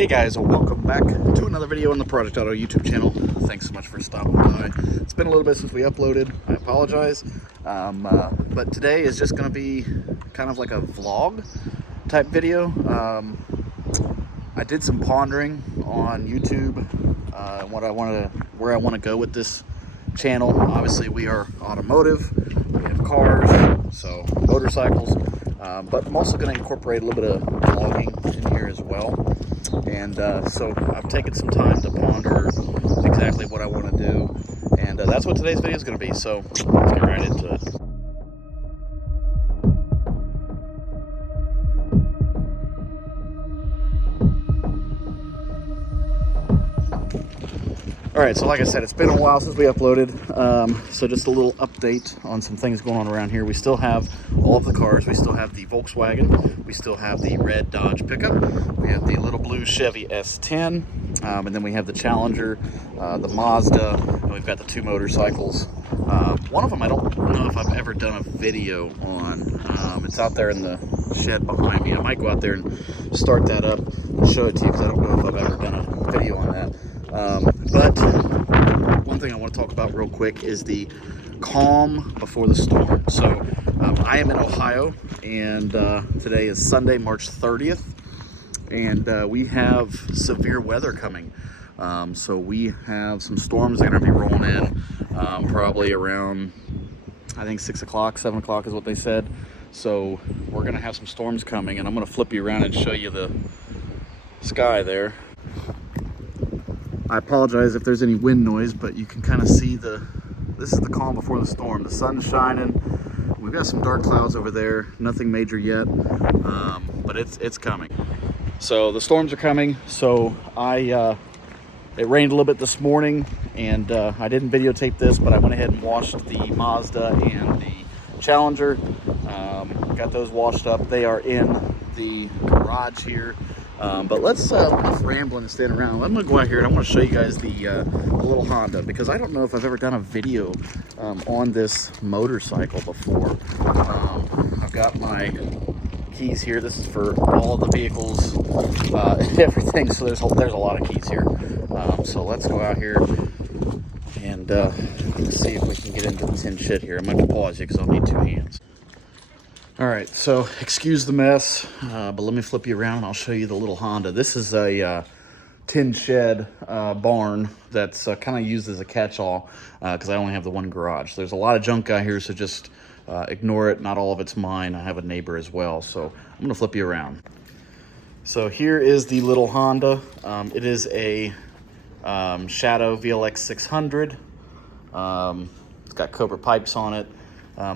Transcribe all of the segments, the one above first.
Hey guys, welcome back to another video on the Project Auto YouTube channel. Thanks so much for stopping by. It's been a little bit since we uploaded. I apologize. But today is just going to be kind of like a vlog type video. I did some pondering on YouTube, where I want to go with this channel. Obviously, we are automotive. We have cars, so motorcycles. But I'm also going to incorporate a little bit of vlogging in here as well. And so I've taken some time to ponder exactly what I want to do. And that's what today's video is going to be. So let's get right into it. Alright, so like I said, it's been a while since we uploaded, so just a little update on some things going on around here. We still have all of the cars. We still have the Volkswagen. We still have the red Dodge pickup. We have the little blue Chevy S10, and then we have the Challenger, the Mazda, and we've got the two motorcycles. One of them I don't know if I've ever done a video on. It's out there in the shed behind me. I might go out there and start that up and show it to you because I don't know if I've ever done a video on that. But one thing I want to talk about real quick is the calm before the storm. So I am in Ohio, and today is Sunday, March 30th, and we have severe weather coming. So we have some storms that are going to be rolling in probably around, I think 6 o'clock, 7 o'clock is what they said. So we're going to have some storms coming, and I'm going to flip you around and show you the sky there. I apologize if there's any wind noise, but you can kind of see this is the calm before the storm. The sun's shining. We've got some dark clouds over there. Nothing major yet, but it's coming. So the storms are coming. So it rained a little bit this morning, and I didn't videotape this, but I went ahead and washed the Mazda and the Challenger. Got those washed up. They are in the garage here. But let's enough rambling and standing around. I'm gonna go out here and I want to show you guys the little Honda, because I don't know if I've ever done a video on this motorcycle before. I've got my keys here. This is for all of the vehicles, everything. So there's a lot of keys here. So let's go out here and see if we can get into the tin shed here. I'm gonna pause you because I'll need two hands. All right, so excuse the mess, but let me flip you around and I'll show you the little Honda. This is a tin shed barn that's kind of used as a catch-all because I only have the one garage. There's a lot of junk out here, so just ignore it. Not all of it's mine. I have a neighbor as well, so I'm gonna flip you around. So here is the little Honda. It is a Shadow VLX 600. It's got Cobra pipes on it.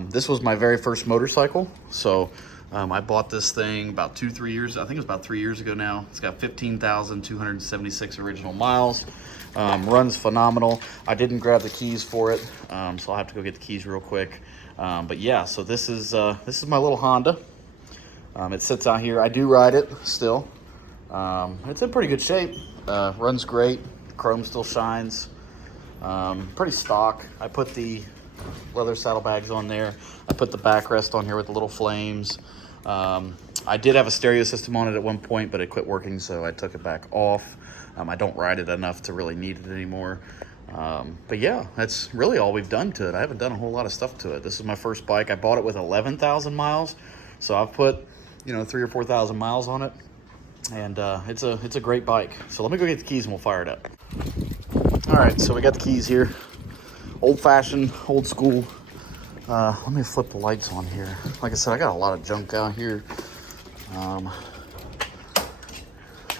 This was my very first motorcycle, so I bought this thing about 2-3 years, I think it was about 3 years ago now. It's got 15,276 original miles, runs phenomenal. I didn't grab the keys for it, so I'll have to go get the keys real quick. But yeah, so this is my little Honda. It sits out here. I do ride it still. It's in pretty good shape, runs great, chrome still shines, pretty stock. I put the leather saddlebags on there. I put the backrest on here with the little flames. I did have a stereo system on it at one point, but it quit working, so I took it back off. I don't ride it enough to really need it anymore. But yeah, that's really all we've done to it. I haven't done a whole lot of stuff to it. This is my first bike. I bought it with 11,000 miles, so I've put 3,000 or 4,000 miles on it, and it's a great bike. So let me go get the keys and we'll fire it up. All right, so we got the keys here. Old-fashioned, old school. Let me flip the lights on here. Like I said, I got a lot of junk out here. There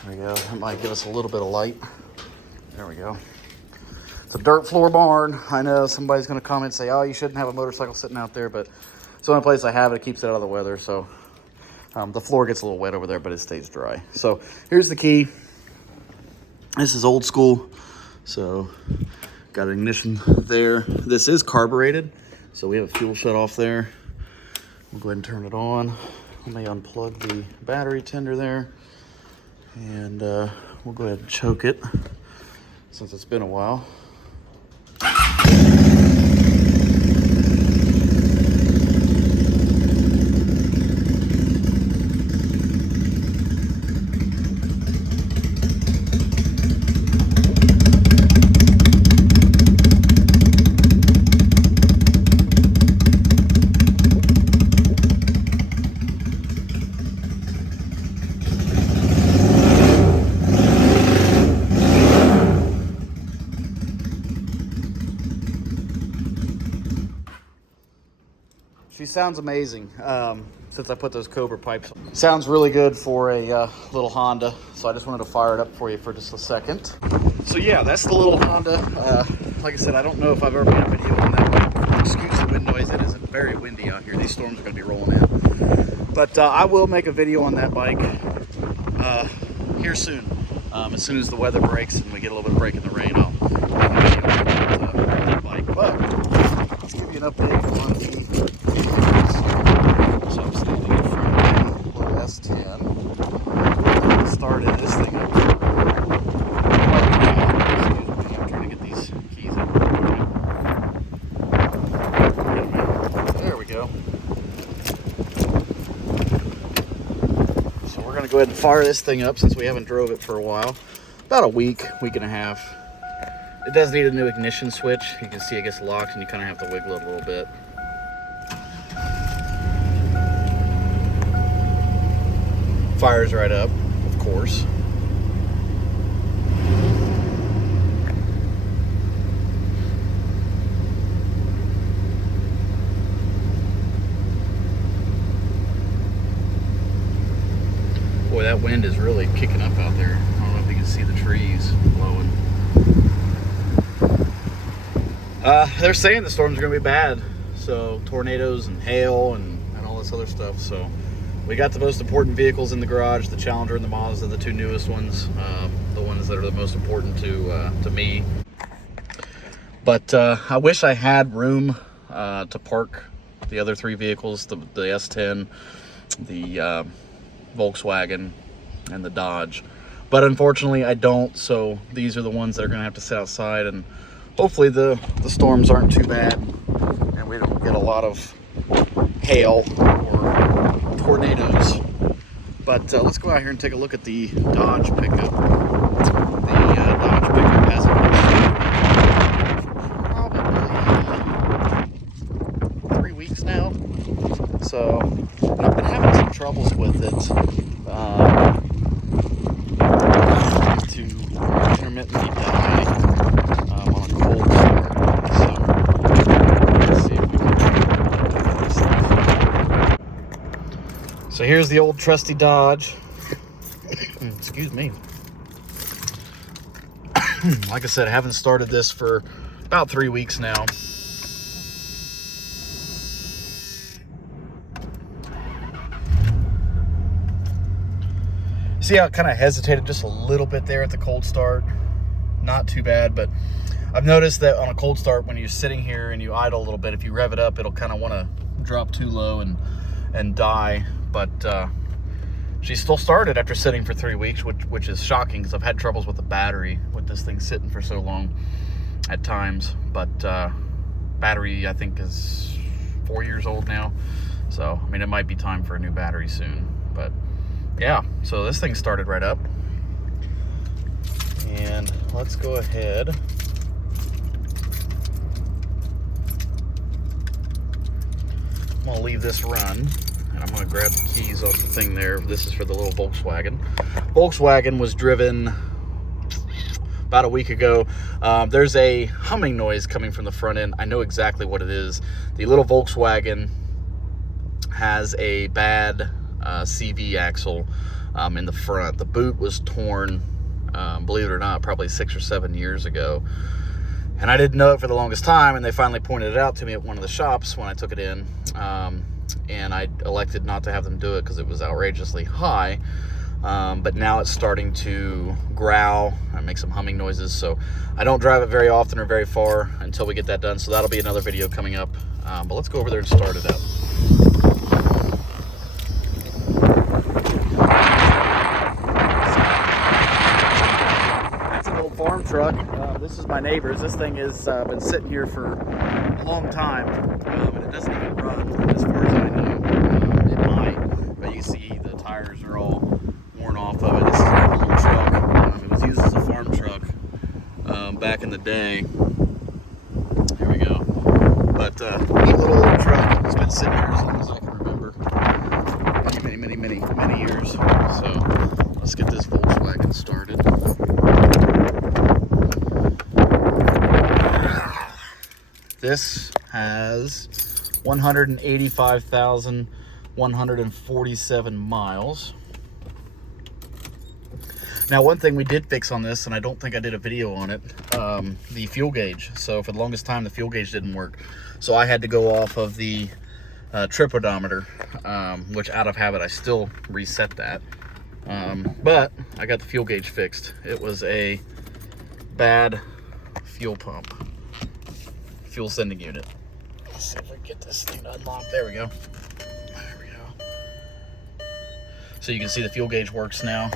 we go. That might give us a little bit of light. There we go. It's a dirt floor barn. I know somebody's going to comment and say, oh, you shouldn't have a motorcycle sitting out there, but it's the only place I have it. It keeps it out of the weather, so the floor gets a little wet over there, but it stays dry. So here's the key. This is old school, so got an ignition there. This is carbureted, so we have a fuel shut off there. We'll go ahead and turn it on. Let me unplug the battery tender there, and we'll go ahead and choke it since it's been a while. sounds amazing. Since I put those Cobra pipes on. Sounds really good for a little Honda, so I just wanted to fire it up for you for just a second. So yeah, that's the little Honda. Like I said, I don't know if I've ever made a video on that bike. Excuse the wind noise, it is very windy out here. These storms are going to be rolling in. But I will make a video on that bike here soon. As soon as the weather breaks and we get a little bit of break in the rain, I'll make a video on that bike. But let's give you an update on the vehicles. So I'm standing in front of the little S10. Started this thing up. Excuse me, I'm trying to get these keys out. There we go. So we're gonna go ahead and fire this thing up since we haven't drove it for a while. About a week and a half. It does need a new ignition switch. You can see it gets locked and you kind of have to wiggle it a little bit. Fires right up, of course. Boy, that wind is really kicking up out there. I don't know if you can see the trees blowing. They're saying the storms are going to be bad. So tornadoes and hail and all this other stuff. So we got the most important vehicles in the garage, the Challenger and the Mazda, the two newest ones, the ones that are the most important to me. But I wish I had room to park the other three vehicles, the S10, the Volkswagen, and the Dodge. But unfortunately I don't, so these are the ones that are going to have to sit outside, and hopefully the storms aren't too bad and we don't get a lot of hail or tornadoes. But let's go out here and take a look at the Dodge pickup. The Dodge pickup hasn't been probably 3 weeks now. So I've been having some troubles with it to intermittently die on a cold start. So let's see if we can do this. So here's the old trusty Dodge. Excuse me. Like I said, I haven't started this for about 3 weeks now. See how it kind of hesitated just a little bit there at the cold start? Not too bad, but I've noticed that on a cold start, when you're sitting here and you idle a little bit, if you rev it up, it'll kind of want to drop too low and die. But she still started after sitting for 3 weeks, which is shocking because I've had troubles with the battery with this thing sitting for so long at times. But battery, I think, is 4 years old now. So, I mean, it might be time for a new battery soon. But yeah, so this thing started right up. And let's go ahead. I'm gonna leave this run, and I'm gonna grab the keys off the thing there. This is for the little Volkswagen. Volkswagen was driven about a week ago. There's a humming noise coming from the front end. I know exactly what it is. The little Volkswagen has a bad CV axle in the front. The boot was torn, believe it or not, probably 6 or 7 years ago. And I didn't know it for the longest time, and they finally pointed it out to me at one of the shops when I took it in. And I elected not to have them do it because it was outrageously high. But now it's starting to growl and make some humming noises. So I don't drive it very often or very far until we get that done. So that'll be another video coming up. But let's go over there and start it up. Farm truck. This is my neighbor's. This thing has been sitting here for a long time, and it doesn't even run as far as I know. It might, but you see the tires are all worn off of it. This is a little truck. It was used as a farm truck back in the day. Here we go. But neat little old truck. It's been sitting here as long as I can remember. Many years. So let's get this Volkswagen started. This has 185,147 miles. Now, one thing we did fix on this, and I don't think I did a video on it, the fuel gauge. So for the longest time, the fuel gauge didn't work. So I had to go off of the trip odometer, which out of habit, I still reset that. But I got the fuel gauge fixed. It was a bad fuel pump, fuel sending unit. Let's see if we can get this thing to unlock. There we go. There we go. So you can see the fuel gauge works now.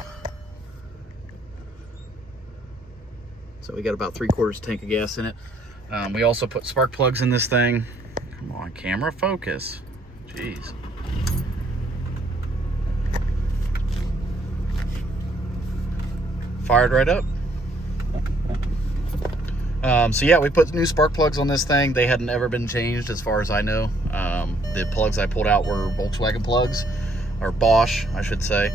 So we got about 3/4 tank of gas in it. We also put spark plugs in this thing. Come on, camera, focus. Jeez. Fired right up. So yeah, we put new spark plugs on this thing. They hadn't ever been changed as far as I know. The plugs I pulled out were Volkswagen plugs, or Bosch, I should say.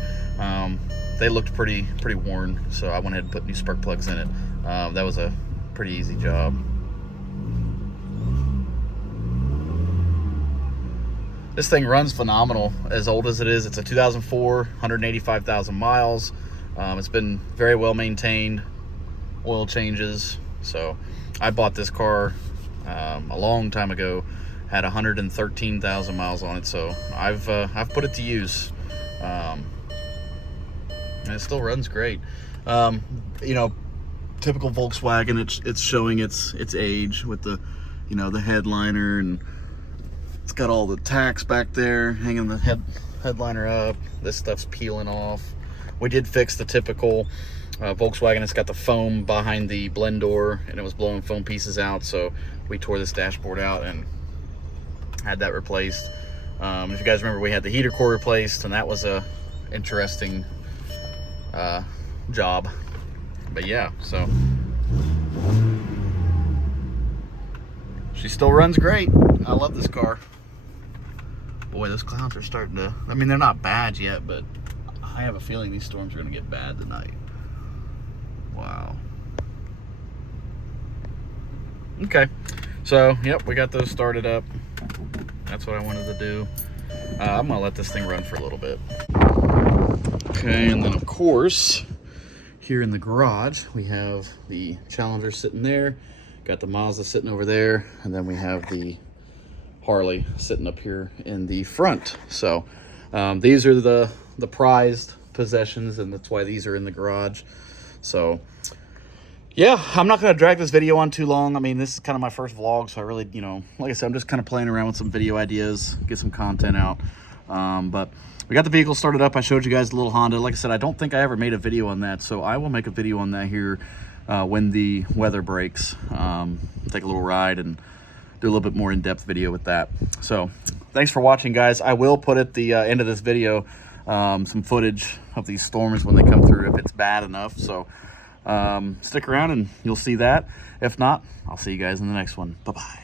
They looked pretty worn, so I went ahead and put new spark plugs in it. That was a pretty easy job. This thing runs phenomenal, as old as it is. It's a 2004, 185,000 miles. It's been very well maintained, oil changes. So I bought this car a long time ago, had 113,000 miles on it. So I've put it to use, and it still runs great. You know, typical Volkswagen, it's showing its age with the, you know, the headliner, and it's got all the tacks back there hanging the headliner up. This stuff's peeling off. We did fix the typical Volkswagen. It's got the foam behind the blend door, and it was blowing foam pieces out, so we tore this dashboard out and had that replaced. If you guys remember, we had the heater core replaced, and that was a interesting job. But yeah, so she still runs great. I love this car. Boy, those clouds are starting to, I mean, they're not bad yet, but I have a feeling these storms are going to get bad tonight. Wow. Okay, so yep, we got those started up. That's what I wanted to do. I'm gonna let this thing run for a little bit. Okay, and then of course, here in the garage, we have the Challenger sitting there, got the Mazda sitting over there, and then we have the Harley sitting up here in the front. So these are the prized possessions, and that's why these are in the garage. So yeah, I'm not going to drag this video on too long. I mean, this is kind of my first vlog, so I really, you know, like I said, I'm just kind of playing around with some video ideas, get some content out. But we got the vehicle started up. I showed you guys the little Honda. Like I said, I don't think I ever made a video on that, so I will make a video on that here when the weather breaks. Take a little ride and do a little bit more in-depth video with that. So thanks for watching, guys. I will put at the end of this video some footage of these storms when they come through, if it's bad enough. So stick around and you'll see that. If not, I'll see you guys in the next one. Bye-bye.